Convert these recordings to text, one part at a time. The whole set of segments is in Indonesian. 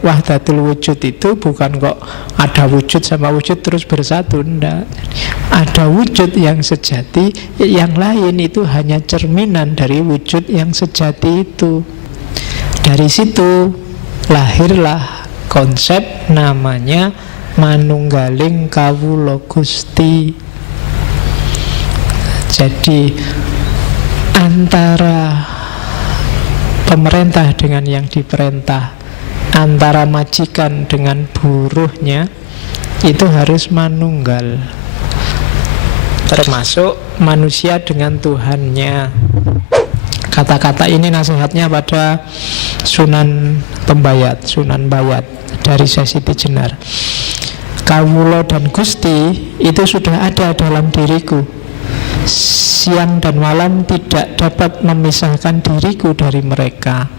wahdatul wujud itu bukan kok ada wujud sama wujud terus bersatu, enggak. Ada wujud yang sejati, yang lain itu hanya cerminan dari wujud yang sejati itu. Dari situ lahirlah konsep namanya manunggaling kawula Gusti. Jadi antara pemerintah dengan yang diperintah, antara majikan dengan buruhnya, itu harus manunggal, termasuk manusia dengan Tuhannya. Kata-kata ini nasihatnya pada Sunan Pembayat, Sunan Bayat dari Sesiti Jenar. Kawula dan Gusti itu sudah ada dalam diriku. Siang dan malam tidak dapat memisahkan diriku dari mereka.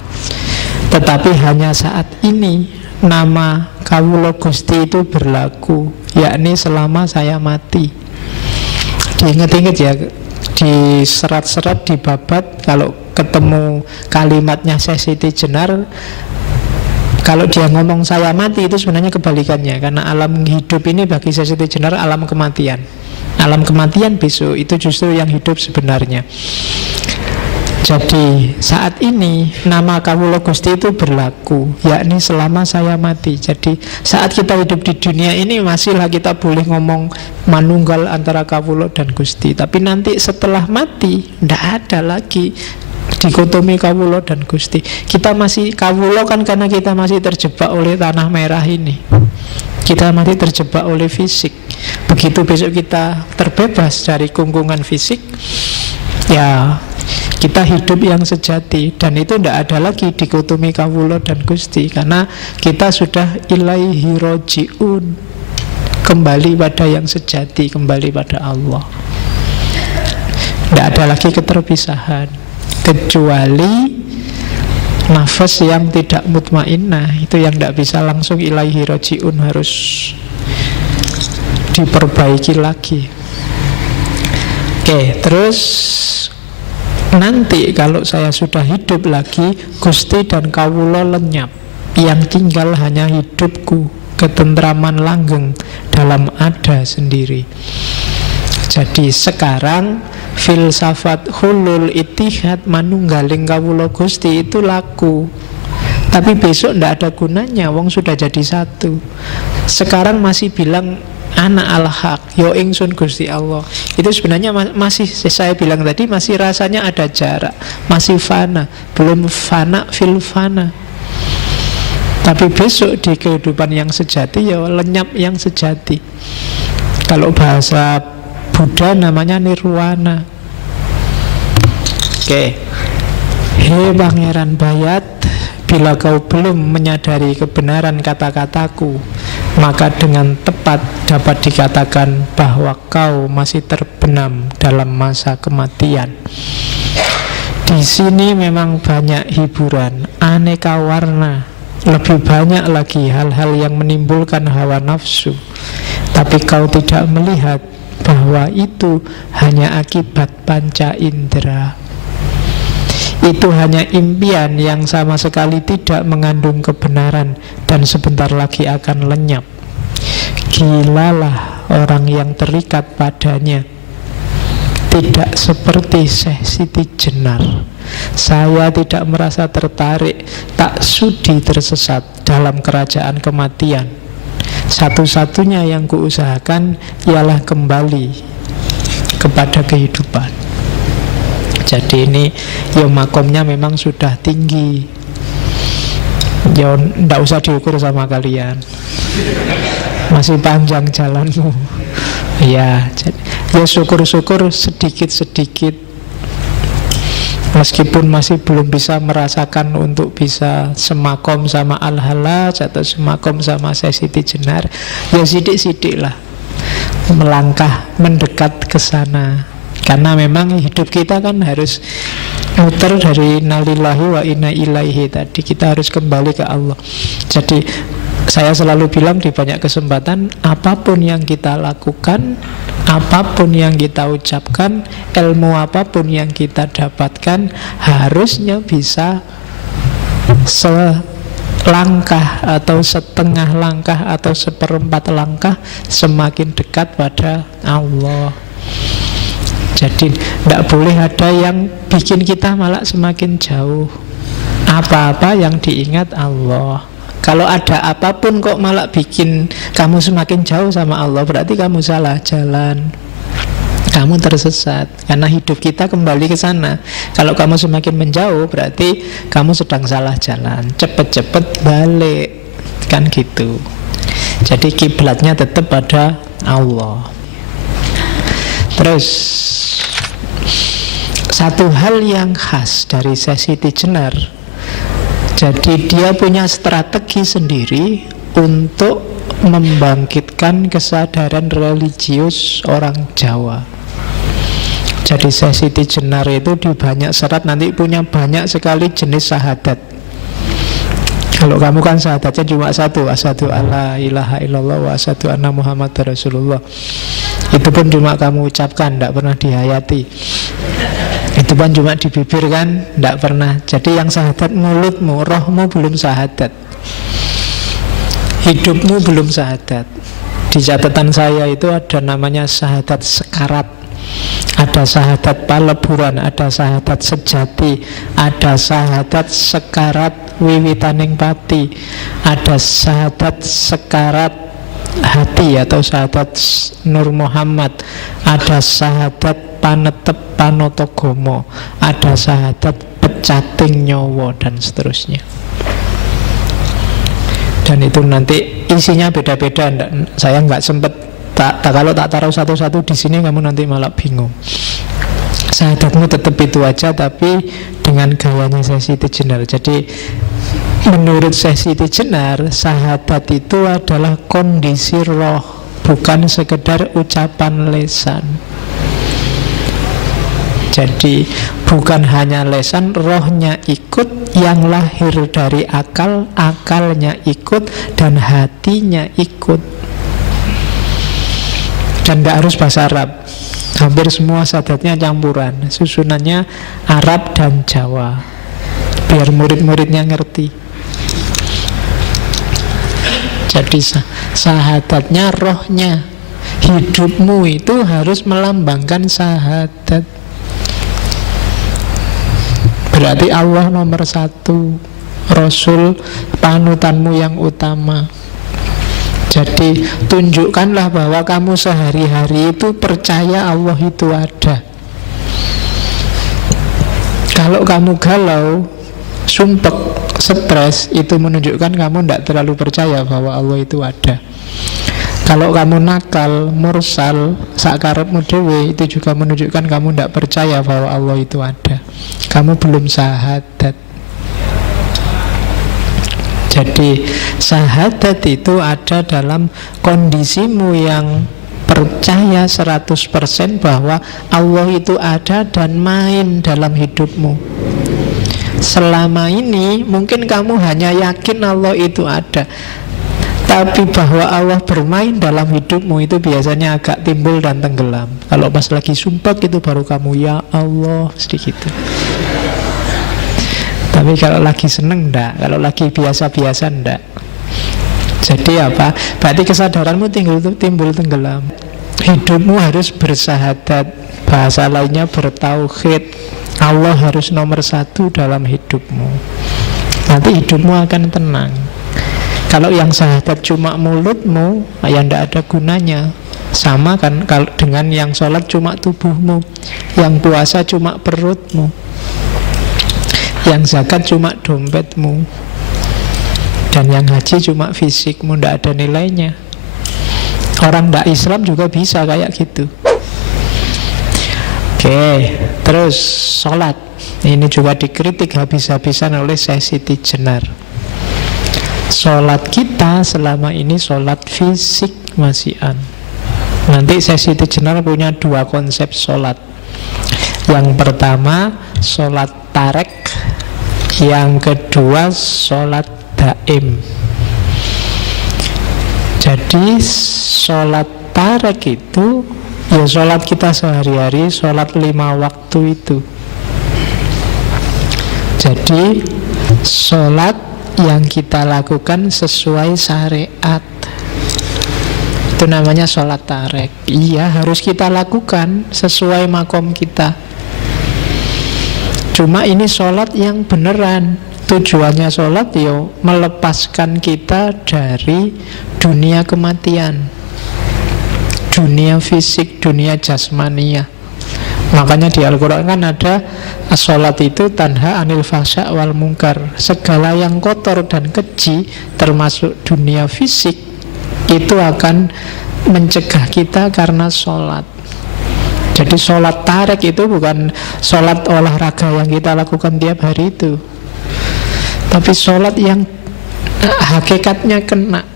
Tetapi hanya saat ini nama Kawula Gusti itu berlaku, yakni selama saya mati. Diingat-ingat ya, di serat-serat, di babat, kalau ketemu kalimatnya Sesiti Jenar, kalau dia ngomong saya mati, itu sebenarnya kebalikannya. Karena alam hidup ini bagi Sesiti Jenar alam kematian. Alam kematian besok itu justru yang hidup sebenarnya. Jadi saat ini nama Kawula Gusti itu berlaku, yakni selama saya mati. Jadi saat kita hidup di dunia ini masihlah kita boleh ngomong manunggal antara Kawula dan Gusti. Tapi nanti setelah mati tidak ada lagi dikotomi Kawula dan Gusti. Kita masih Kawula kan karena kita masih terjebak oleh tanah merah ini. Kita masih terjebak oleh fisik. Begitu besok kita terbebas dari kungkungan fisik, ya kita hidup yang sejati. Dan itu tidak ada lagi dikotomi Kawula dan Gusti, karena kita sudah ilaihi roji'un, kembali pada yang sejati, kembali pada Allah. Tidak ada lagi keterpisahan, kecuali nafas yang tidak mutmainnah, itu yang tidak bisa langsung ilaihi roji'un, harus diperbaiki lagi. Oke, terus nanti kalau saya sudah hidup lagi, Gusti dan Kawula lenyap. Yang tinggal hanya hidupku, ketentraman langgeng dalam ada sendiri. Jadi sekarang filsafat hulul ittihad manunggaling Kawula Gusti itu laku. Tapi besok tidak ada gunanya, wong sudah jadi satu. Sekarang masih bilang anak al-haq, yo ingsun Gusti Allah. Itu sebenarnya masih, saya bilang tadi, masih rasanya ada jarak, masih fana, belum fana fil fana. Tapi besok di kehidupan yang sejati, ya lenyap yang sejati. Kalau bahasa Buddha namanya nirwana. Oke. Hei Pangeran Bayat, bila kau belum menyadari kebenaran kata-kataku, maka dengan tepat dapat dikatakan bahwa kau masih terbenam dalam masa kematian. Di sini memang banyak hiburan, aneka warna, lebih banyak lagi hal-hal yang menimbulkan hawa nafsu. Tapi kau tidak melihat bahwa itu hanya akibat panca indera. Itu hanya impian yang sama sekali tidak mengandung kebenaran dan sebentar lagi akan lenyap. Gilalah orang yang terikat padanya. Tidak seperti Syekh Siti Jenar. Saya tidak merasa tertarik, tak sudi tersesat dalam kerajaan kematian. Satu-satunya yang kuusahakan ialah kembali kepada kehidupan. Jadi ini ya makomnya memang sudah tinggi. Ya tidak usah diukur sama kalian, masih panjang jalanmu. Ya, ya syukur-syukur sedikit-sedikit. Meskipun masih belum bisa merasakan untuk bisa semakom sama Al-Halaj atau semakom sama Sesiti Jenar, ya sidik-sidik lah melangkah mendekat ke sana. Karena memang hidup kita kan harus muter dari nalillahi wa inna ilaihi tadi. Kita harus kembali ke Allah. Jadi saya selalu bilang di banyak kesempatan, apapun yang kita lakukan, apapun yang kita ucapkan, ilmu apapun yang kita dapatkan, harusnya bisa langkah atau setengah langkah atau seperempat langkah semakin dekat pada Allah. Jadi tidak boleh ada yang bikin kita malah semakin jauh. Apa-apa yang diingat Allah. Kalau ada apapun kok malah bikin kamu semakin jauh sama Allah, berarti kamu salah jalan, kamu tersesat. Karena hidup kita kembali ke sana. Kalau kamu semakin menjauh, berarti kamu sedang salah jalan. Cepet-cepet balik, kan gitu. Jadi kiblatnya tetap pada Allah. Terus satu hal yang khas dari Syekh Siti Jenar, jadi dia punya strategi sendiri untuk membangkitkan kesadaran religius orang Jawa. Jadi Syekh Siti Jenar itu di banyak serat nanti punya banyak sekali jenis syahadat. Kalau kamu kan syahadatnya cuma satu, asyhadu alla ilaha illallah wa asyhadu anna muhammadar rasulullah. Itu pun cuma kamu ucapkan, tidak pernah dihayati. Itu pun cuma di bibir kan, tidak pernah. Jadi yang syahadat mulutmu, rohmu belum syahadat, hidupmu belum syahadat. Di catatan saya itu ada namanya syahadat sekarat, ada syahadat paleburan, ada syahadat sejati, ada syahadat sekarat wiwitaning pati, ada syahadat sekarat hati atau syahadat Nur Muhammad, ada syahadat panetep panotogomo, ada syahadat pecating nyowo, dan seterusnya. Dan itu nanti isinya beda-beda. Saya nggak sempet kalau tak taruh satu-satu di sini kamu nanti malah bingung. Syahadatmu tetap itu aja, tapi dengan gayanya Syekh Siti Jenar. Jadi menurut Syekh Siti Jenar, syahadat itu adalah kondisi roh, bukan sekedar ucapan lisan. Jadi bukan hanya lisan, rohnya ikut, yang lahir dari akal, akalnya ikut, dan hatinya ikut. Dan tidak harus bahasa Arab. Hampir semua syahadatnya campuran, susunannya Arab dan Jawa, biar murid-muridnya ngerti. Jadi syahadatnya rohnya. Hidupmu itu harus melambangkan syahadat. Berarti Allah nomor satu, Rasul panutanmu yang utama. Jadi tunjukkanlah bahwa kamu sehari-hari itu percaya Allah itu ada. Kalau kamu galau, sumpek, stres, itu menunjukkan kamu tidak terlalu percaya bahwa Allah itu ada. Kalau kamu nakal, mursal, sakarepmu dhewe, itu juga menunjukkan kamu tidak percaya bahwa Allah itu ada. Kamu belum syahadat. Jadi syahadat itu ada dalam kondisimu yang percaya 100% bahwa Allah itu ada dan main dalam hidupmu. Selama ini mungkin kamu hanya yakin Allah itu ada, tapi bahwa Allah bermain dalam hidupmu itu biasanya agak timbul dan tenggelam. Kalau pas lagi sumpah itu baru kamu ya Allah sedikit. Tapi kalau lagi seneng enggak, kalau lagi biasa-biasa enggak. Jadi apa? Berarti kesadaranmu timbul tenggelam. Hidupmu harus bersyahadat, bahasa lainnya bertauhid. Allah harus nomor satu dalam hidupmu. Nanti hidupmu akan tenang. Kalau yang syahadat cuma mulutmu, ya enggak ada gunanya. Sama kan kalau dengan yang sholat cuma tubuhmu, yang puasa cuma perutmu, yang zakat cuma dompetmu, dan yang haji cuma fisikmu, tidak ada nilainya. Orang tidak Islam juga bisa kayak gitu. Oke, terus sholat. Ini juga dikritik habis-habisan oleh Syekh Siti Jenar. Sholat kita selama ini sholat fisik masihan. Nanti Syekh Siti Jenar punya dua konsep sholat. Yang pertama sholat tarek, yang kedua sholat daim. Jadi sholat tarek itu ya sholat kita sehari-hari, sholat 5 waktu itu. Jadi sholat yang kita lakukan sesuai syariat. Itu namanya sholat tarek. Iya, harus kita lakukan sesuai makom kita. Cuma ini sholat yang beneran. Tujuannya sholat melepaskan kita dari dunia kematian, dunia fisik, dunia jasmania. Makanya di Al-Quran kan ada sholat itu tanha anil fahsya wal munkar. Segala yang kotor dan keji, termasuk dunia fisik, itu akan mencegah kita karena sholat. Jadi sholat tarek itu bukan sholat olahraga yang kita lakukan tiap hari itu, tapi sholat yang hakikatnya kena.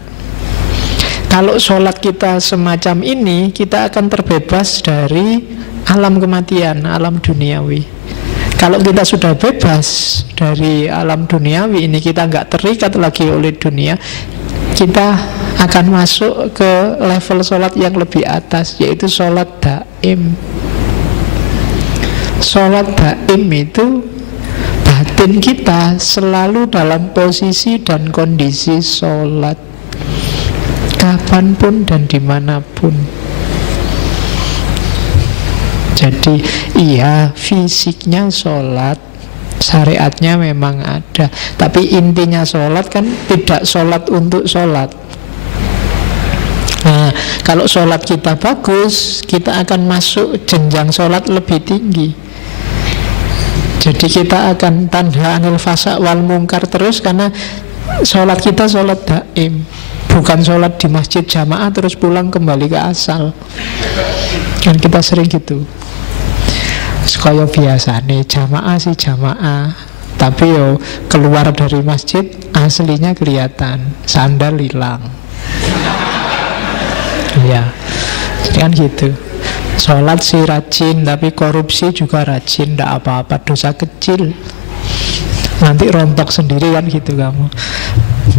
Kalau sholat kita semacam ini, kita akan terbebas dari alam kematian, alam duniawi. Kalau kita sudah bebas dari alam duniawi ini, kita nggak terikat lagi oleh dunia, kita akan masuk ke level sholat yang lebih atas, yaitu sholat daim. Sholat daim itu batin kita selalu dalam posisi dan kondisi sholat, kapanpun dan dimanapun. Jadi iya, fisiknya sholat, syariatnya memang ada, tapi intinya sholat kan tidak sholat untuk sholat. Nah, kalau sholat kita bagus, kita akan masuk jenjang sholat lebih tinggi. Jadi kita akan tanha anil fasa wal mungkar terus, karena sholat kita sholat daim, bukan sholat di masjid jamaah terus pulang kembali ke asal. Kan kita sering gitu. Sekaya biasa nih, jamaah sih jamaah, tapi keluar dari masjid aslinya kelihatan, sandal hilang. Ya, kan gitu. Sholat sih rajin, tapi korupsi juga rajin, tidak apa-apa, dosa kecil. Nanti rontok sendiri kan gitu kamu.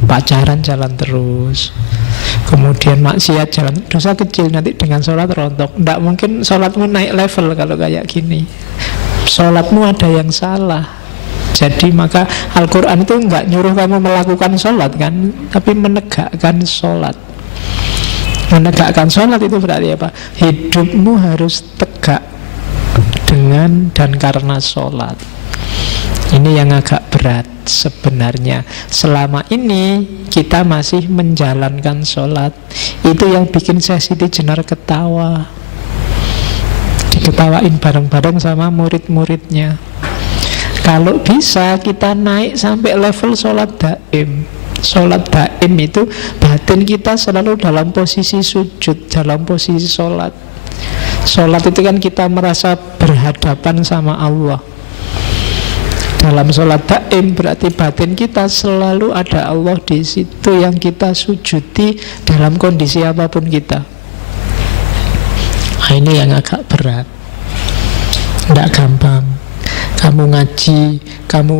Pacaran jalan terus, kemudian maksiat jalan, dosa kecil, nanti dengan sholat rontok. Tidak mungkin sholatmu naik level kalau kayak gini. Sholatmu ada yang salah. Jadi maka Al-Quran itu enggak nyuruh kamu melakukan sholat kan, tapi menegakkan sholat. Menegakkan sholat itu berarti apa? Hidupmu harus tegak dengan dan karena sholat. Ini yang agak berat sebenarnya. Selama ini kita masih menjalankan sholat. Itu yang bikin saya Siti Jenar ketawa. Diketawain bareng-bareng sama murid-muridnya. Kalau bisa kita naik sampai level sholat daim. Sholat daim itu batin kita selalu dalam posisi sujud, dalam posisi sholat. Sholat itu kan kita merasa berhadapan sama Allah. Dalam sholat daim berarti batin kita selalu ada Allah di situ yang kita sujudi dalam kondisi apapun kita. Nah, ini yang agak berat. Tidak gampang. Kamu ngaji, kamu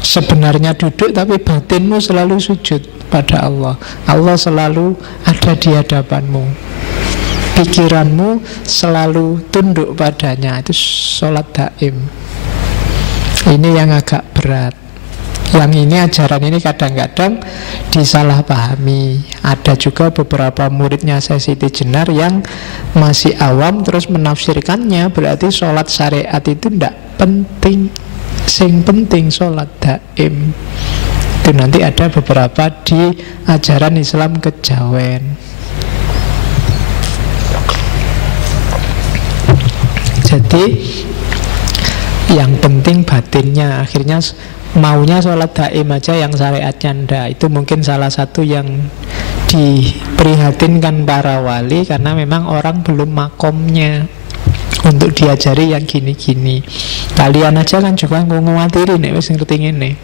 sebenarnya duduk, tapi batinmu selalu sujud pada Allah. Allah selalu ada di hadapanmu. Pikiranmu selalu tunduk padanya. Itu sholat daim. Ini yang agak berat. Yang ini, ajaran ini kadang-kadang disalahpahami. Ada juga beberapa muridnya saya Siti Jenar yang masih awam terus menafsirkannya berarti sholat syariat itu tidak penting. Sing penting sholat daim. Itu nanti ada beberapa di ajaran Islam kejawen. Jadi yang penting batinnya. Akhirnya maunya sholat daim aja, yang syariatnya ndak. Itu mungkin salah satu yang diprihatinkan para wali, karena memang orang belum makomnya untuk diajari yang gini-gini. Kalian aja kan juga ngawatiri nih, wis ngerti ngene.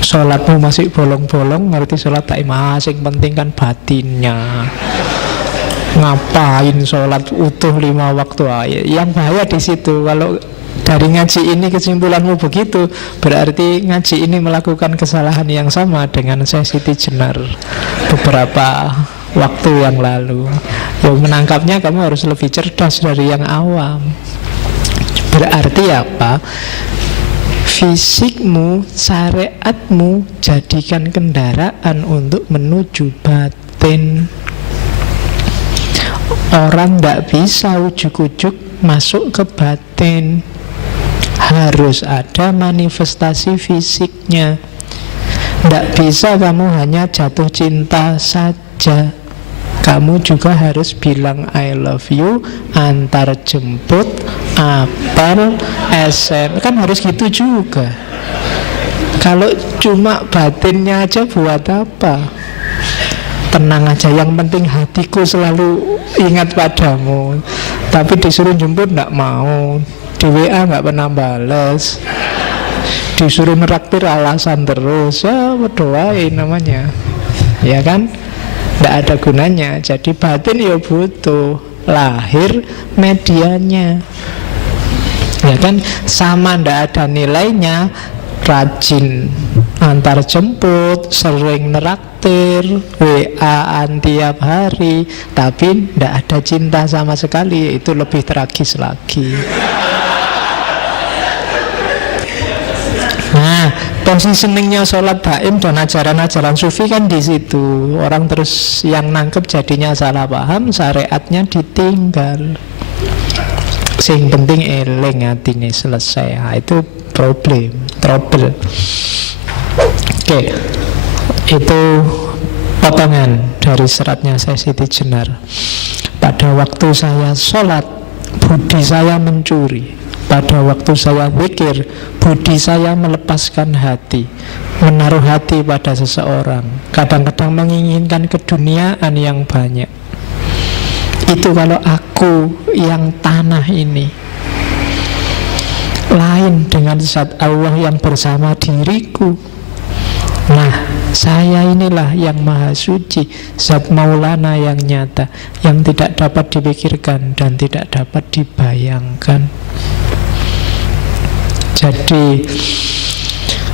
Sholatmu masih bolong-bolong, ngerti sholat daim. Sing penting kan batinnya. Ngapain sholat utuh 5 waktu aja? Yang bahaya di situ. Kalau dari ngaji ini kesimpulanmu begitu, berarti ngaji ini melakukan kesalahan yang sama dengan saya Siti Jenar beberapa waktu yang lalu. Yang menangkapnya kamu harus lebih cerdas dari yang awam. Berarti apa? fisikmu, syariatmu jadikan kendaraan untuk menuju batin. Orang tidak bisa ujuk-ujuk masuk ke batin. Harus ada manifestasi fisiknya. Tidak bisa kamu hanya jatuh cinta saja. Kamu juga harus bilang I love you, antar jemput, apel, SM. Kan harus gitu juga. Kalau cuma batinnya aja buat apa? Tenang aja, yang penting hatiku selalu ingat padamu. Tapi disuruh jemput tidak mau, di WA nggak pernah balas, disuruh neraktir alasan terus. Ya berdoain namanya, ya kan? Tidak ada gunanya. Jadi batin ya butuh lahir medianya, ya kan? Sama tidak ada nilainya rajin antar jemput, sering neraktir, WA-an tiap hari, tapi tidak ada cinta sama sekali. Itu lebih tragis lagi. Nah, positioningnya sholat daim dan ajaran-ajaran sufi kan di situ. Orang terus yang nangkep jadinya salah paham, syariatnya ditinggal. Sing penting eling hatine selesai. Nah, itu trouble. Oke. Itu potongan dari seratnya Siti Jenar. Pada waktu saya sholat, budi saya mencuri. Pada waktu saya zikir, budi saya melepaskan hati, menaruh hati pada seseorang. Kadang-kadang menginginkan keduniaan yang banyak. Itu kalau aku yang tanah ini. Lain dengan zat Allah yang bersama diriku. Nah, saya inilah yang maha suci, zat Maulana yang nyata, yang tidak dapat dipikirkan dan tidak dapat dibayangkan. Jadi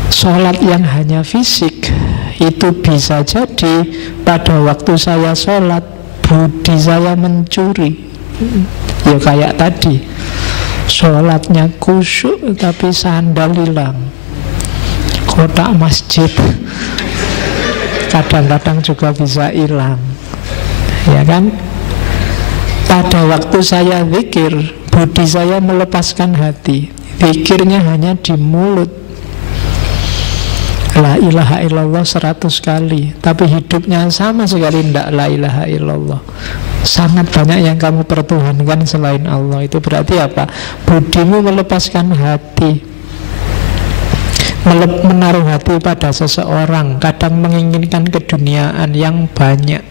sholat yang hanya fisik itu bisa jadi pada waktu saya sholat budi saya mencuri. Ya kayak tadi, sholatnya khusyuk tapi sandal hilang, kotak masjid kadang-kadang juga bisa hilang, ya kan? Pada waktu saya zikir, budi saya melepaskan hati. Zikirnya hanya di mulut, la ilaha illallah 100 kali, tapi hidupnya sama sekali tidak la ilaha illallah. Sangat banyak yang kamu pertuhankan selain Allah. Itu berarti apa? Budimu melepaskan hati, menaruh hati pada seseorang. Kadang menginginkan keduniaan yang banyak,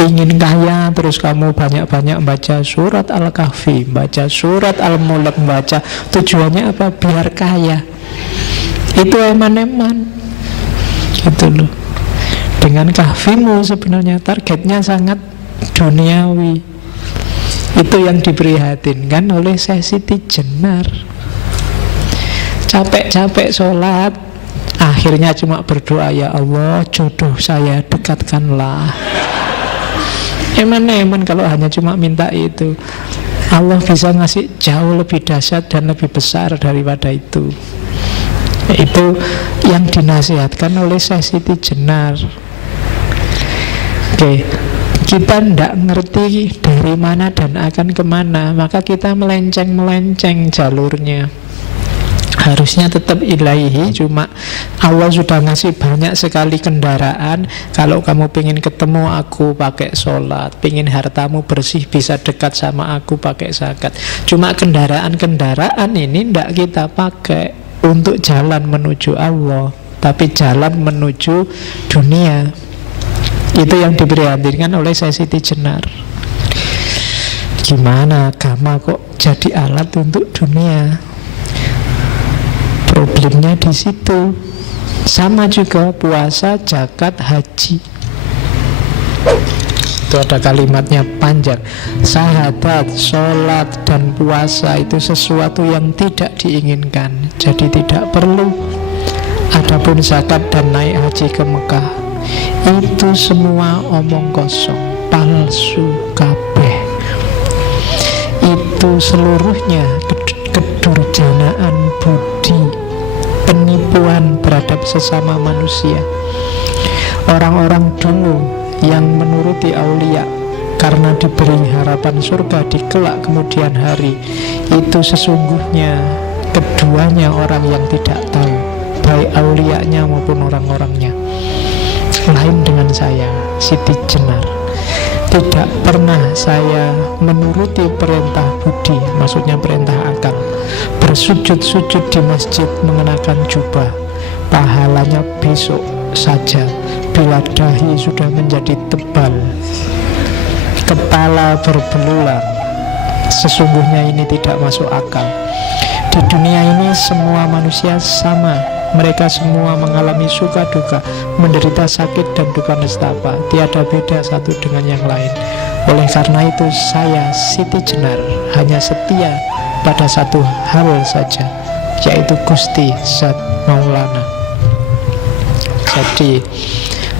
ingin kaya, terus kamu banyak-banyak baca surat Al-Kahfi, baca surat Al-Mulk, baca. Tujuannya apa? Biar kaya. Itu eman-eman, gitu loh. Dengan kahfimu sebenarnya targetnya sangat duniawi. Itu yang diprihatinkan oleh Siti Jenar. Capek-capek sholat, akhirnya cuma berdoa, ya Allah, jodoh saya dekatkanlah. Eman-eman kalau hanya cuma minta itu. Allah bisa ngasih jauh lebih dahsyat dan lebih besar daripada itu. Itu yang dinasihatkan oleh Siti Jenar. Oke, kita tidak ngerti dari mana dan akan kemana, maka kita melenceng-melenceng jalurnya. Harusnya tetap ilahi, cuma Allah sudah ngasih banyak sekali kendaraan. Kalau kamu pengen ketemu aku pakai sholat, pengen hartamu bersih bisa dekat sama aku pakai zakat. Cuma kendaraan-kendaraan ini tidak kita pakai untuk jalan menuju Allah, tapi jalan menuju dunia. Itu yang diprihatinkan oleh Siti Jenar. Gimana agama kok jadi alat untuk dunia? Problemnya di situ. Sama juga puasa, zakat, haji. Itu ada kalimatnya panjang. Syahadat, sholat, dan puasa itu sesuatu yang tidak diinginkan, jadi tidak perlu. Adapun zakat dan naik haji ke Mekah, itu semua omong kosong, palsu kabeh. Itu seluruhnya kedurjanaan budi. penipuan terhadap sesama manusia. Orang-orang dulu yang menuruti aulia karena diberi harapan surga di kelak kemudian hari, itu sesungguhnya keduanya orang yang tidak tahu, baik aulianya maupun orang-orangnya. Lain dengan saya, Siti Jenar. Tidak pernah saya menuruti perintah budi, maksudnya perintah akal, bersujud-sujud di masjid mengenakan jubah. Pahalanya besok saja, bila dahi sudah menjadi tebal, kepala berbelulang. Sesungguhnya ini tidak masuk akal. Di dunia ini semua manusia sama. Mereka semua mengalami suka duka, menderita sakit dan duka nestapa. Tiada beda satu dengan yang lain. Oleh karena itu saya, Siti Jenar, hanya setia pada satu hal saja, yaitu Gusti Zat Maulana. Jadi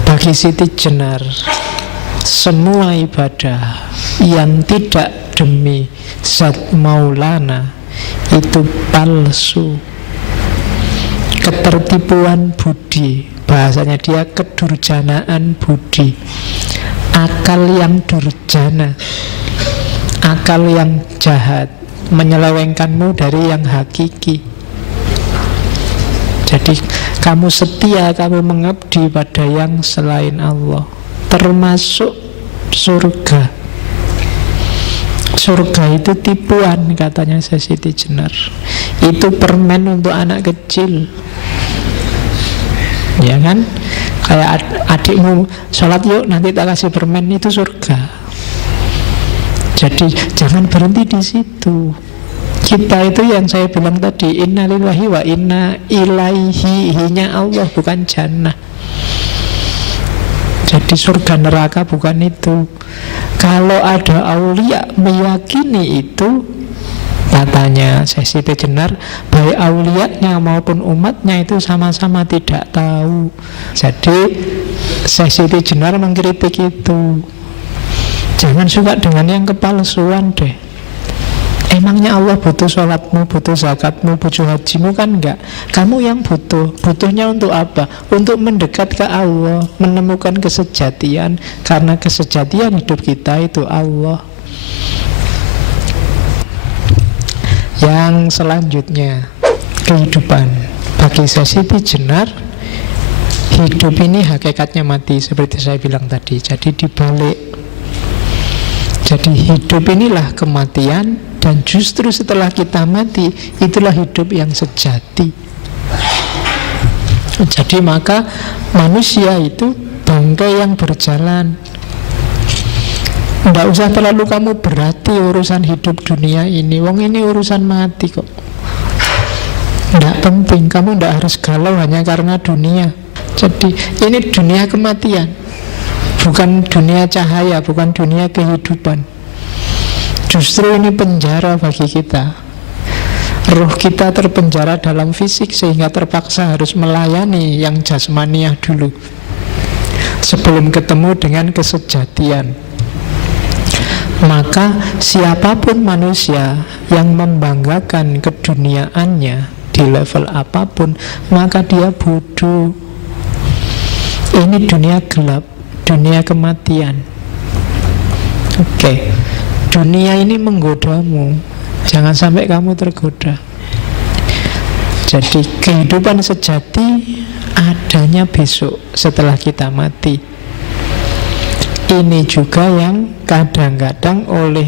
bagi Siti Jenar, semua ibadah yang tidak demi Zat Maulana itu palsu, ketertipuan budi. Bahasanya dia kedurjanaan budi, akal yang durjana, akal yang jahat, menyelewengkanmu dari yang hakiki. Jadi kamu setia, kamu mengabdi pada yang selain Allah, termasuk surga. Surga itu tipuan, katanya Siti Jenar. Itu permen untuk anak kecil, ya kan? Kayak adikmu sholat yuk nanti tak kasih permen, itu surga. Jadi jangan berhenti di situ. Kita itu yang saya bilang tadi, inna lillahi wa inna ilaihi, hinya Allah bukan jannah. Jadi surga neraka bukan itu. Kalau ada aulia meyakini itu, katanya Siti Jenar, baik aulianya maupun umatnya itu sama-sama tidak tahu. Jadi Siti Jenar mengkritik itu. Jangan suka dengan yang kepalsuan deh. Emangnya Allah butuh sholatmu, butuh zakatmu, butuh hajimu? Kan enggak. Kamu yang butuh. Butuhnya untuk apa? Untuk mendekat ke Allah, menemukan kesejatian. Karena kesejatian hidup kita itu Allah. Yang selanjutnya, kehidupan. Bagi Siti Jenar, hidup ini hakikatnya mati, seperti saya bilang tadi. Jadi dibalik. Jadi hidup inilah kematian, dan justru setelah kita mati, itulah hidup yang sejati. Jadi maka manusia itu bangkai yang berjalan. Tidak usah terlalu kamu berarti urusan hidup dunia ini. Wong ini urusan mati kok. Tidak penting, kamu tidak harus galau hanya karena dunia. Jadi ini dunia kematian, bukan dunia cahaya, bukan dunia kehidupan. Justru ini penjara bagi kita. Roh kita terpenjara dalam fisik sehingga terpaksa harus melayani yang jasmaniah dulu sebelum ketemu dengan kesejatian. Maka siapapun manusia yang membanggakan keduniaannya di level apapun, maka dia bodoh. Ini dunia gelap, dunia kematian. Oke. Dunia ini menggodamu, jangan sampai kamu tergoda. Jadi kehidupan sejati adanya besok setelah kita mati. Ini juga yang kadang-kadang oleh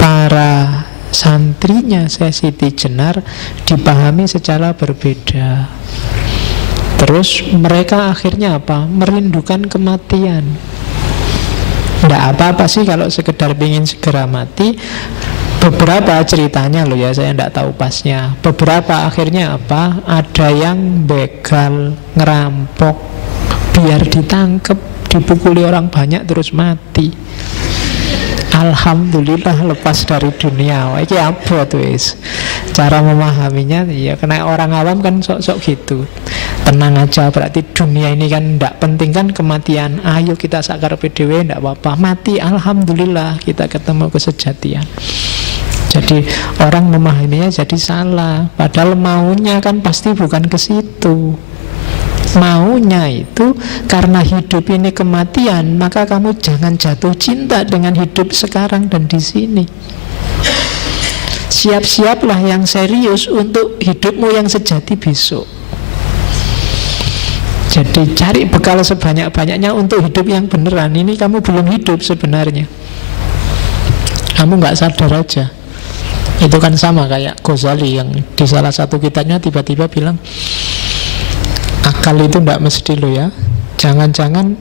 para santrinya Siti Jenar dipahami secara berbeda. Terus mereka akhirnya apa? Merindukan kematian. Tidak apa-apa sih kalau sekedar ingin segera mati. Beberapa ceritanya loh ya, saya tidak tahu pasnya. Beberapa akhirnya apa? Ada yang begal, ngerampok, biar ditangkep, dipukuli orang banyak terus mati. Alhamdulillah lepas dari dunia. Wah, ini apa tuh is? Cara memahaminya ya kena orang awam kan sok-sok gitu. Tenang aja, berarti dunia ini kan tidak penting kan kematian. Ayo kita sakar PDW, tidak apa-apa. Mati, alhamdulillah kita ketemu kesejatian. Jadi orang memahaminya jadi salah. Padahal maunya kan pasti bukan ke situ. Maunya itu karena hidup ini kematian, maka kamu jangan jatuh cinta dengan hidup sekarang dan di sini. Siap-siaplah yang serius untuk hidupmu yang sejati besok. Jadi cari bekal sebanyak-banyaknya untuk hidup yang beneran. Ini kamu belum hidup sebenarnya. Kamu gak sadar aja. Itu kan sama kayak Ghazali yang di salah satu kitabnya tiba-tiba bilang, akal itu tidak mesti lo ya. Jangan-jangan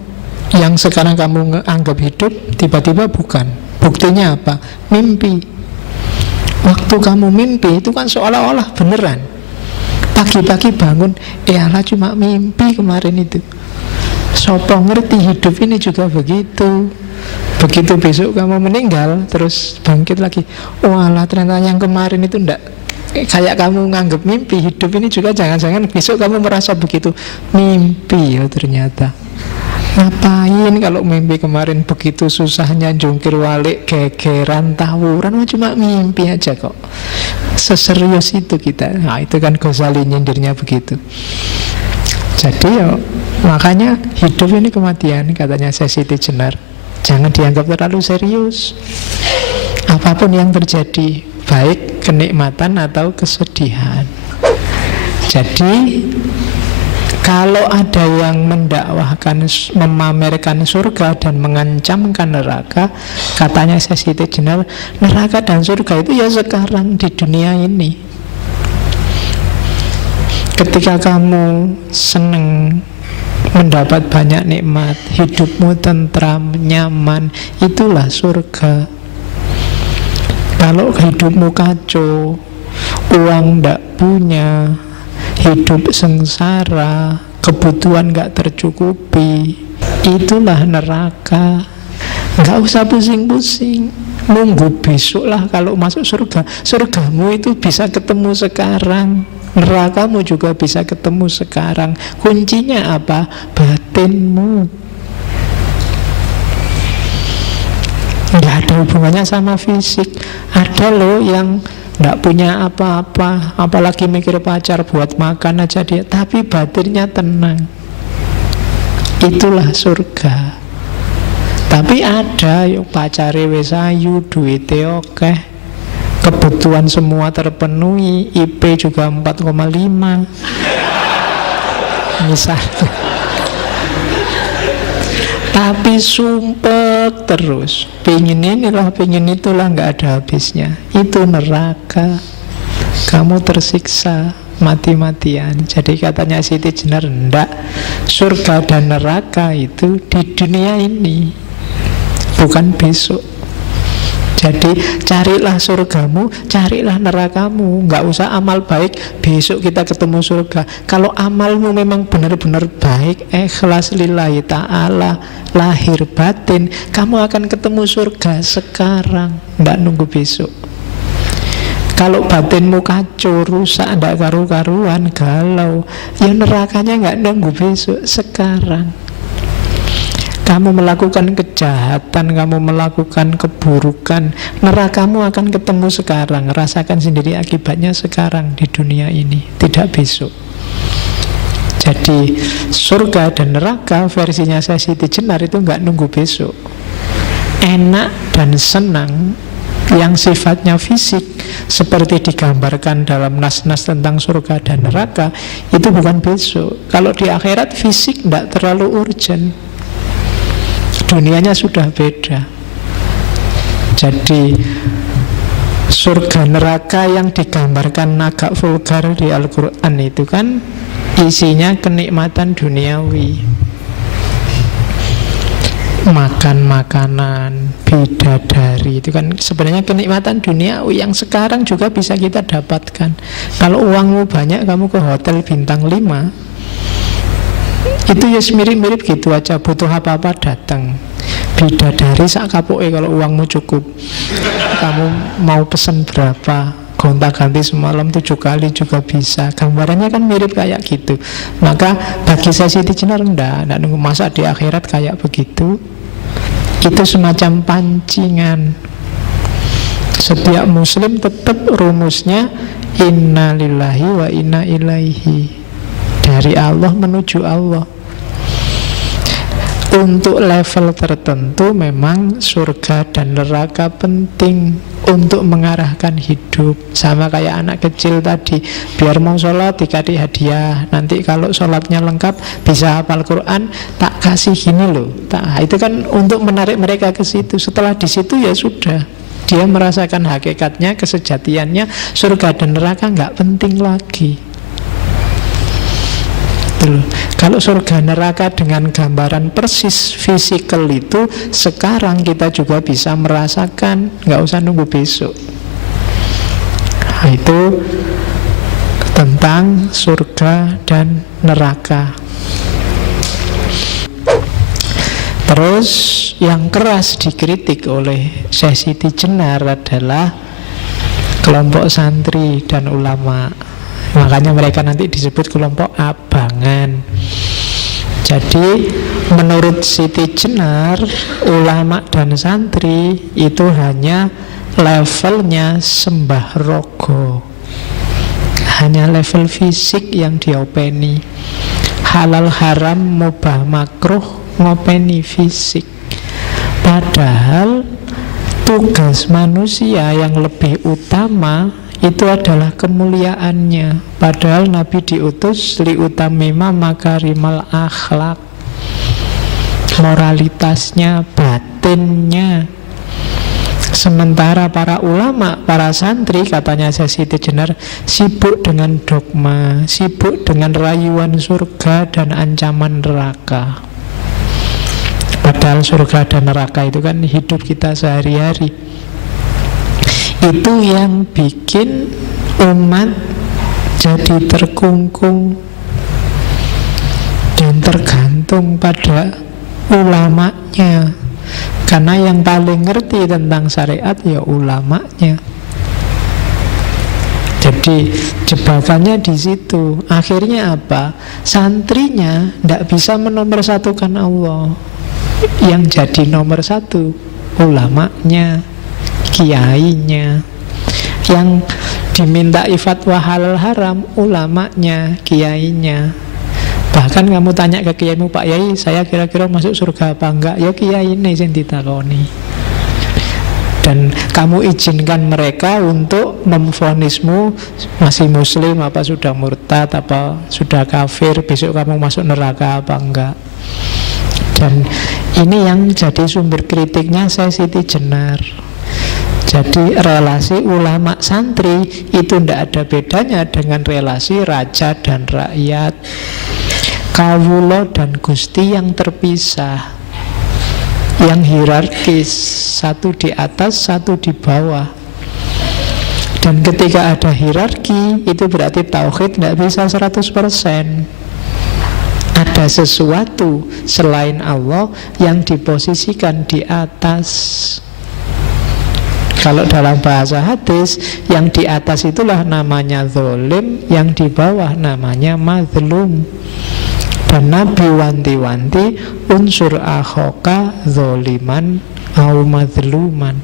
yang sekarang kamu anggap hidup tiba-tiba bukan. Buktinya apa? Mimpi. Waktu kamu mimpi itu kan seolah-olah beneran. Pagi-pagi bangun, Allah cuma mimpi kemarin itu. Sopo ngerti hidup ini juga begitu. Begitu besok kamu meninggal, terus bangkit lagi, walah ternyata yang kemarin itu enggak kayak kamu nganggap mimpi. Hidup ini juga jangan-jangan besok kamu merasa begitu, mimpi ya ternyata. Ngapain kalau mimpi kemarin begitu susahnya jungkir balik, gegeran, tawuran, cuma mimpi aja kok. Seserius itu kita. Nah itu kan Ghazali nyindirnya begitu. Jadi ya makanya hidup ini kematian, katanya Siti Jenar. Jangan dianggap terlalu serius. Apapun yang terjadi, baik kenikmatan atau kesedihan. Jadi kalau ada yang mendakwahkan, memamerkan surga dan mengancamkan neraka, katanya Siti Jenar, neraka dan surga itu ya sekarang di dunia ini. Ketika kamu seneng mendapat banyak nikmat, hidupmu tentram, nyaman, itulah surga. Kalau hidupmu kacau, uang ndak punya, hidup sengsara, kebutuhan gak tercukupi, itulah neraka. Gak usah pusing-pusing, nunggu besok lah kalau masuk surga. Surgamu itu bisa ketemu sekarang, nerakamu juga bisa ketemu sekarang. Kuncinya apa? Batinmu. Gak ada hubungannya sama fisik. Ada loh yang gak punya apa-apa, apalagi mikir pacar buat makan aja dia, tapi batinnya tenang. Itulah surga. Tapi ada yuk pacare wis ayu, duite oke, kebutuhan semua terpenuhi, IP juga 4,5 misalnya, tapi sumpek terus, pengen inilah, pengen itulah, gak ada habisnya. Itu neraka. Kamu tersiksa mati-matian. Jadi katanya Siti Jenar, enggak, surga dan neraka itu di dunia ini, bukan besok. Jadi carilah surgamu, carilah nerakamu. Nggak usah amal baik, besok kita ketemu surga. Kalau amalmu memang benar-benar baik, ikhlas lillahi ta'ala, lahir batin, kamu akan ketemu surga sekarang, nggak nunggu besok. Kalau batinmu kacau, rusak, nggak karu-karuan, galau, ya nerakanya nggak nunggu besok, sekarang. Kamu melakukan kejahatan, kamu melakukan keburukan, nerakamu akan ketemu sekarang. Rasakan sendiri akibatnya sekarang di dunia ini, tidak besok. Jadi surga dan neraka versinya Siti Jenar itu nggak nunggu besok. Enak dan senang yang sifatnya fisik seperti digambarkan dalam nas-nas tentang surga dan neraka itu bukan besok. Kalau di akhirat fisik nggak terlalu urgent, dunianya sudah beda. Jadi surga neraka yang digambarkan agak vulgar di Al-Quran itu kan isinya kenikmatan duniawi, makan makanan, bidadari, itu kan sebenarnya kenikmatan duniawi yang sekarang juga bisa kita dapatkan. Kalau uangmu banyak, kamu ke hotel bintang 5, itu ya mirip-mirip gitu aja, butuh apa-apa datang. Bidadari sak kapoke kalau uangmu cukup. Kamu mau pesen berapa, gonta-ganti semalam 7 kali juga bisa. Gambarannya kan mirip kayak gitu. Maka bagi saya Siti Jenar enggak nunggu masa di akhirat kayak begitu. Itu semacam pancingan. Setiap muslim tetap rumusnya inna lillahi wa inna ilaihi, dari Allah menuju Allah. Untuk level tertentu memang surga dan neraka penting untuk mengarahkan hidup. Sama kayak anak kecil tadi, biar mau sholat dikasih hadiah, nanti kalau sholatnya lengkap bisa hafal Quran, tak kasih gini loh. Itu kan untuk menarik mereka ke situ. Setelah di situ ya sudah, dia merasakan hakikatnya, kesejatiannya. Surga dan neraka nggak penting lagi. Kalau surga neraka dengan gambaran persis fisikal itu, sekarang kita juga bisa merasakan, nggak usah nunggu besok. Nah, itu tentang surga dan neraka. Terus yang keras dikritik oleh Syekh Siti Jenar adalah kelompok santri dan ulama. Makanya mereka nanti disebut kelompok abangan. Jadi menurut Siti Jenar, ulama dan santri itu hanya levelnya sembah rogo, hanya level fisik yang diopeni. Halal haram mubah makruh ngopeni fisik. Padahal tugas manusia yang lebih utama itu adalah kemuliaannya. Padahal Nabi diutus liutamima makarimal akhlak, moralitasnya, batinnya. Sementara para ulama, para santri, katanya Siti Jenar, sibuk dengan dogma, sibuk dengan rayuan surga dan ancaman neraka. Padahal surga dan neraka itu kan hidup kita sehari-hari. Itu yang bikin umat jadi terkungkung dan tergantung pada ulamanya. Karena yang paling ngerti tentang syariat ya ulamanya. Jadi jebakannya di situ. Akhirnya apa? Santrinya tidak bisa menomorsatukan Allah. Yang jadi nomor satu ulamanya, kiainya. Yang dimintai fatwa halal haram ulamanya, kiainya. Bahkan kamu tanya ke kiaimu, Pak Yai, saya kira-kira masuk surga apa enggak? Ya kiai ini yang ditakoni. Dan kamu izinkan mereka untuk memvonismu masih muslim apa sudah murtad apa sudah kafir, besok kamu masuk neraka apa enggak. Dan ini yang jadi sumber kritiknya saya Siti Jenar. Jadi relasi ulama santri itu tidak ada bedanya dengan relasi raja dan rakyat, kawulo dan gusti yang terpisah, yang hierarkis, satu di atas, satu di bawah. Dan ketika ada hierarki, itu berarti tauhid tidak bisa 100%. Ada sesuatu selain Allah yang diposisikan di atas. Kalau dalam bahasa hadis, yang di atas itulah namanya zalim, yang di bawah namanya mazlum. Dan Nabi wanti-wanti unsur akhoka zoliman au mazluman.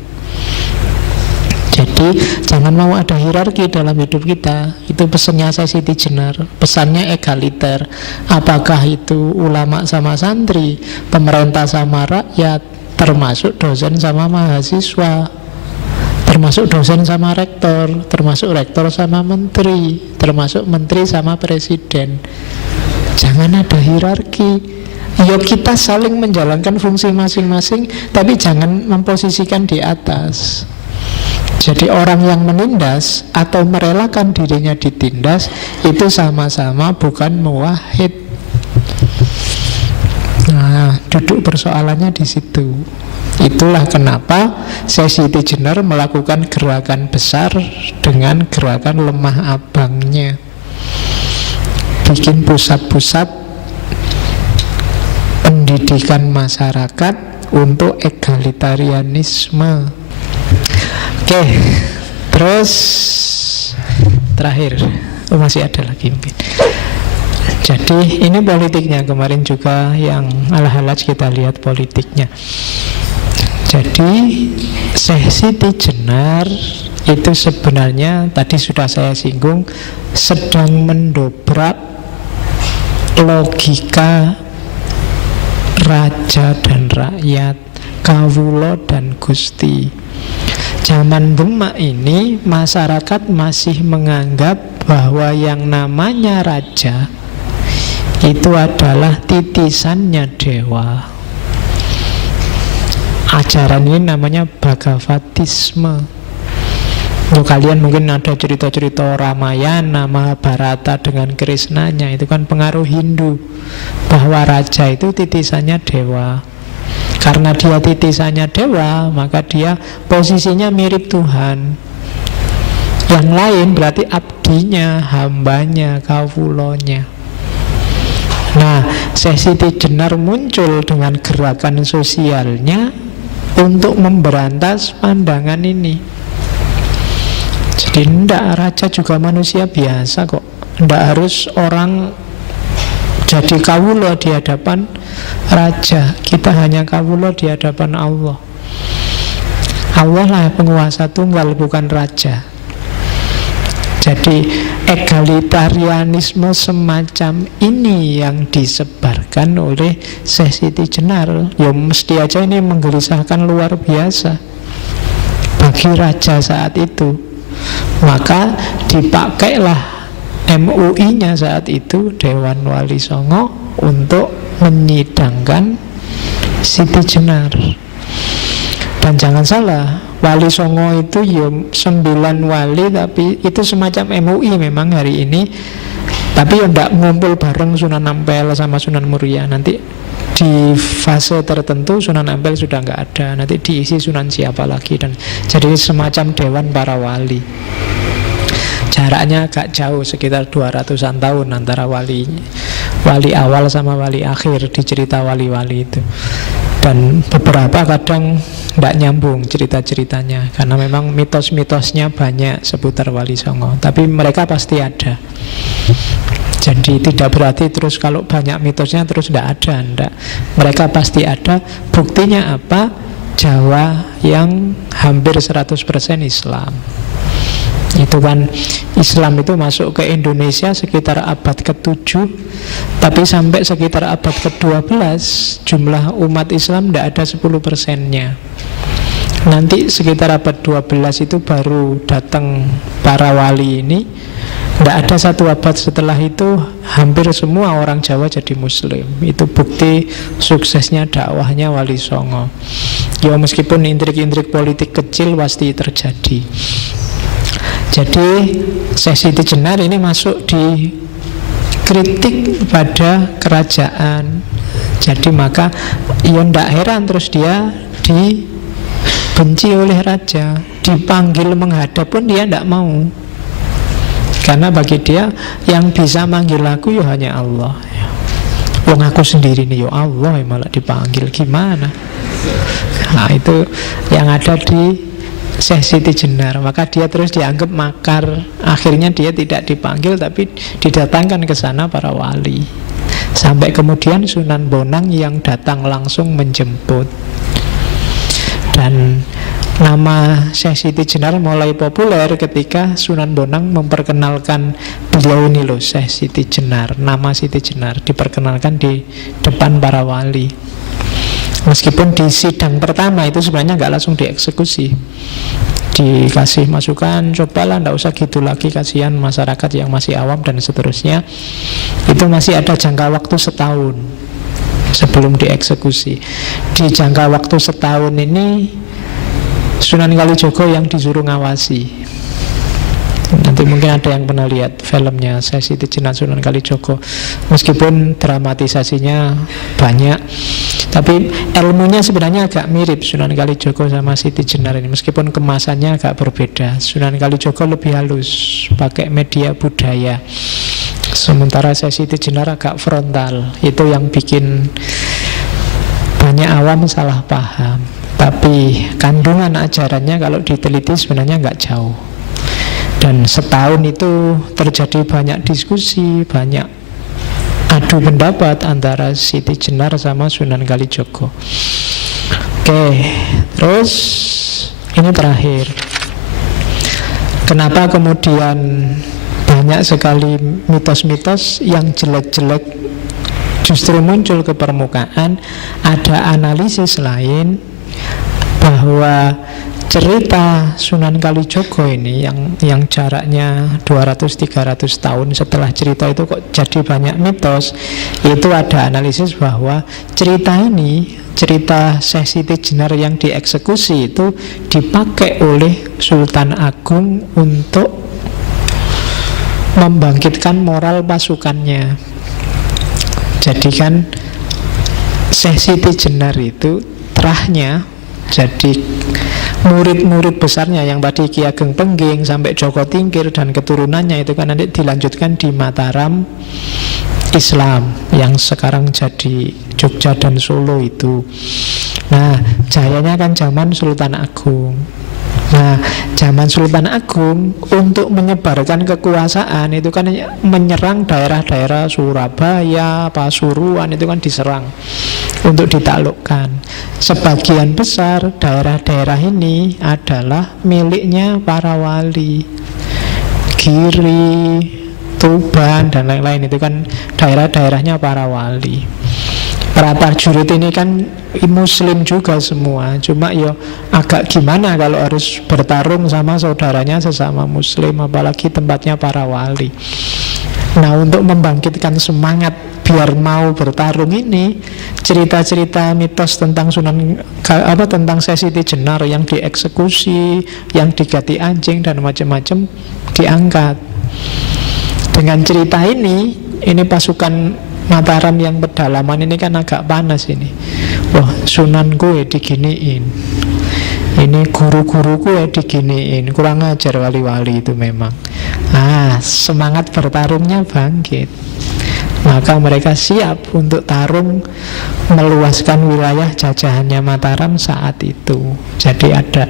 Jadi jangan mau ada hierarki dalam hidup kita. Itu pesannya saya Siti Jenar. Pesannya egaliter. Apakah itu ulama sama santri, pemerintah sama rakyat, termasuk dosen sama mahasiswa, termasuk dosen sama rektor, termasuk rektor sama menteri, termasuk menteri sama presiden. Jangan ada hierarki. Ya kita saling menjalankan fungsi masing-masing, tapi jangan memposisikan di atas. Jadi orang yang menindas atau merelakan dirinya ditindas itu sama-sama bukan muwahhid. Nah, duduk persoalannya di situ. Itulah kenapa Siti Jenar melakukan gerakan besar dengan gerakan lemah abangnya. Bikin pusat-pusat pendidikan masyarakat untuk egalitarianisme. Oke, terus terakhir, masih ada lagi mungkin. Jadi ini politiknya, kemarin juga yang Al-Halaj kita lihat politiknya. Jadi Syekh Siti Jenar itu sebenarnya tadi sudah saya singgung sedang mendobrak logika raja dan rakyat, kawula dan Gusti. Zaman Demak ini masyarakat masih menganggap bahwa yang namanya raja itu adalah titisannya dewa. Ajaran ini namanya Bhagavatisme. Kalian mungkin ada cerita-cerita Ramayana, Mahabharata dengan Krisnanya. Itu kan pengaruh Hindu, bahwa raja itu titisannya dewa. Karena dia titisannya dewa, maka dia posisinya mirip Tuhan. Yang lain berarti abdinya, hambanya, kawulonya. Nah, Syekh Siti Jenar muncul dengan gerakan sosialnya untuk memberantas pandangan ini. Jadi tidak, raja juga manusia biasa kok. Tidak harus orang jadi kawula di hadapan raja. Kita hanya kawula di hadapan Allah. Allah lah penguasa tunggal, bukan raja. Jadi egalitarianisme semacam ini yang disebarkan oleh Syekh Siti Jenar. Ya mesti aja ini menggelisahkan luar biasa bagi raja saat itu. Maka dipakailah MUI-nya saat itu, Dewan Wali Songo, untuk menyidangkan Siti Jenar. Dan jangan salah, Wali Songo itu ya 9 wali, tapi itu semacam MUI memang hari ini. Tapi ya tidak ngumpul bareng Sunan Ampel sama Sunan Muria. Nanti di fase tertentu Sunan Ampel sudah nggak ada, nanti diisi Sunan siapa lagi. Dan jadi semacam Dewan para wali. Jaraknya agak jauh, sekitar 200-an tahun antara wali awal sama wali akhir di cerita wali-wali itu. Dan beberapa kadang tidak nyambung cerita-ceritanya, karena memang mitos-mitosnya banyak seputar Wali Songo. Tapi mereka pasti ada. Jadi tidak berarti terus kalau banyak mitosnya terus tidak ada, enggak. Mereka pasti ada. Buktinya apa? Jawa yang hampir 100% Islam. Itu kan Islam itu masuk ke Indonesia sekitar abad ke-7, tapi sampai sekitar abad ke-12 jumlah umat Islam tidak ada 10%-nya. Nanti sekitar abad 12 itu baru datang para wali ini. Tidak ada satu abad setelah itu hampir semua orang Jawa jadi Muslim. Itu bukti suksesnya dakwahnya Wali Songo. Ya meskipun intrik-intrik politik kecil pasti terjadi. Jadi Syekh Siti Jenar ini masuk di kritik pada kerajaan. Jadi maka ya tidak heran terus dia dibenci oleh raja. Dipanggil menghadap pun dia tidak mau. Karena bagi dia yang bisa manggil aku ya hanya Allah. Wong aku sendiri nih ya Allah yang malah dipanggil, gimana? Nah itu yang ada di Syekh Siti Jenar. Maka dia terus dianggap makar. Akhirnya dia tidak dipanggil tapi didatangkan ke sana para wali. Sampai kemudian Sunan Bonang yang datang langsung menjemput. Dan nama Syekh Siti Jenar mulai populer ketika Sunan Bonang memperkenalkan beliau ini loh, Syekh Siti Jenar. Nama Siti Jenar diperkenalkan di depan para wali. Meskipun di sidang pertama itu sebenarnya nggak langsung dieksekusi, dikasih masukan, cobalah nggak usah gitu lagi, kasihan masyarakat yang masih awam dan seterusnya. Itu masih ada jangka waktu setahun sebelum dieksekusi. Di jangka waktu setahun ini Sunan Kalijogo yang disuruh ngawasi. Nanti mungkin ada yang pernah lihat filmnya Syekh Siti Jenar Sunan Kalijogo. Meskipun dramatisasinya banyak, tapi ilmunya sebenarnya agak mirip Sunan Kalijogo sama Siti Jenar ini. Meskipun kemasannya agak berbeda. Sunan Kalijogo lebih halus, pakai media budaya. Sementara Syekh Siti Jenar agak frontal. Itu yang bikin banyak awam salah paham. Tapi kandungan ajarannya kalau diteliti sebenarnya nggak jauh. Dan setahun itu terjadi banyak diskusi, banyak adu pendapat antara Siti Jenar sama Sunan Kalijogo. Oke, terus ini terakhir. Kenapa kemudian banyak sekali mitos-mitos yang jelek-jelek justru muncul ke permukaan? Ada analisis lain bahwa cerita Sunan Kalijogo ini yang jaraknya 200-300 tahun setelah cerita itu kok jadi banyak mitos. Itu ada analisis bahwa cerita ini, cerita Syekh Siti Jenar yang dieksekusi itu dipakai oleh Sultan Agung untuk membangkitkan moral pasukannya. Jadi kan Syekh Siti Jenar itu terahnya, jadi murid-murid besarnya yang tadi Ki Ageng Pengging sampai Joko Tingkir dan keturunannya itu kan nanti dilanjutkan di Mataram Islam yang sekarang jadi Jogja dan Solo itu. Nah, jayanya kan zaman Sultan Agung. Nah, zaman Sultan Agung untuk menyebarkan kekuasaan itu kan menyerang daerah-daerah Surabaya, Pasuruan itu kan diserang untuk ditaklukkan. Sebagian besar daerah-daerah ini adalah miliknya para wali, Giri, Tuban dan lain-lain itu kan daerah-daerahnya para wali. Para prajurit ini kan Muslim juga semua, cuma ya agak gimana kalau harus bertarung sama saudaranya sesama Muslim, apalagi tempatnya para wali. Nah, untuk membangkitkan semangat biar mau bertarung ini, cerita-cerita mitos tentang tentang Syekh Siti Jenar yang dieksekusi, yang diganti anjing dan macam-macam diangkat. Dengan cerita ini pasukan Mataram yang pedalaman ini kan agak panas ini. Wah, Sunanku diginiin, ini guru-guruku diginiin. Kurang ajar wali-wali itu memang. Semangat bertarungnya bangkit. Maka mereka siap untuk tarung meluaskan wilayah jajahannya Mataram saat itu. Jadi ada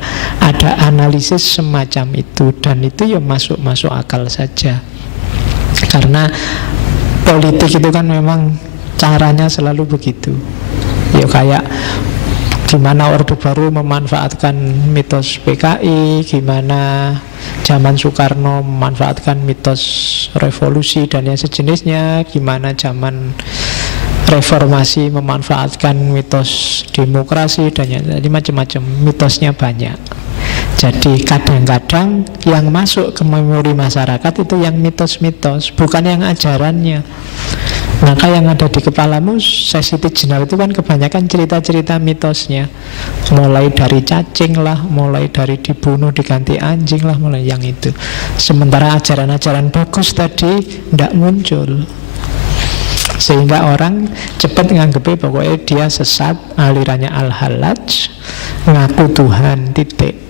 analisis semacam itu, dan itu ya masuk akal saja. Karena politik itu kan memang caranya selalu begitu. Ya kayak gimana Orde Baru memanfaatkan mitos PKI, gimana zaman Soekarno memanfaatkan mitos revolusi dan yang sejenisnya, gimana zaman reformasi memanfaatkan mitos demokrasi dan jadi macam-macam, mitosnya banyak. Jadi kadang-kadang yang masuk ke memori masyarakat itu yang mitos-mitos, bukan yang ajarannya. Maka yang ada di kepalamu Syekh Siti Jenar itu kan kebanyakan cerita-cerita mitosnya. Mulai dari cacing lah, mulai dari dibunuh diganti anjing lah, mulai yang itu. Sementara ajaran-ajaran bagus tadi tidak muncul, sehingga orang cepat nganggepnya pokoknya dia sesat, alirannya Al-Hallaj, ngaku Tuhan, titik.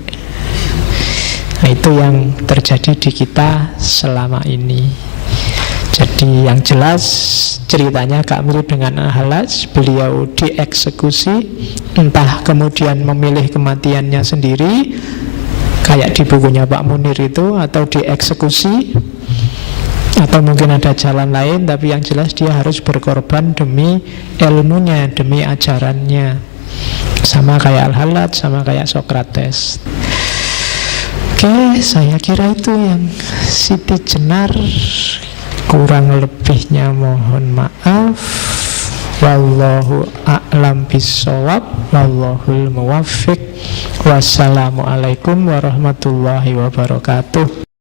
Nah, itu yang terjadi di kita selama ini. Jadi yang jelas ceritanya agak mirip dengan Al-Hallaj. Beliau dieksekusi, entah kemudian memilih kematiannya sendiri kayak di bukunya Pak Munir itu, atau dieksekusi, atau mungkin ada jalan lain. Tapi yang jelas dia harus berkorban demi ilmunya, demi ajarannya. Sama kayak Al-Hallaj, sama kayak Sokrates. Oke, saya kira itu yang Siti Jenar. Kurang lebihnya mohon maaf. Wallahu a'lam bissawab, wallahul muwaffiq. Wassalamualaikum warahmatullahi wabarakatuh.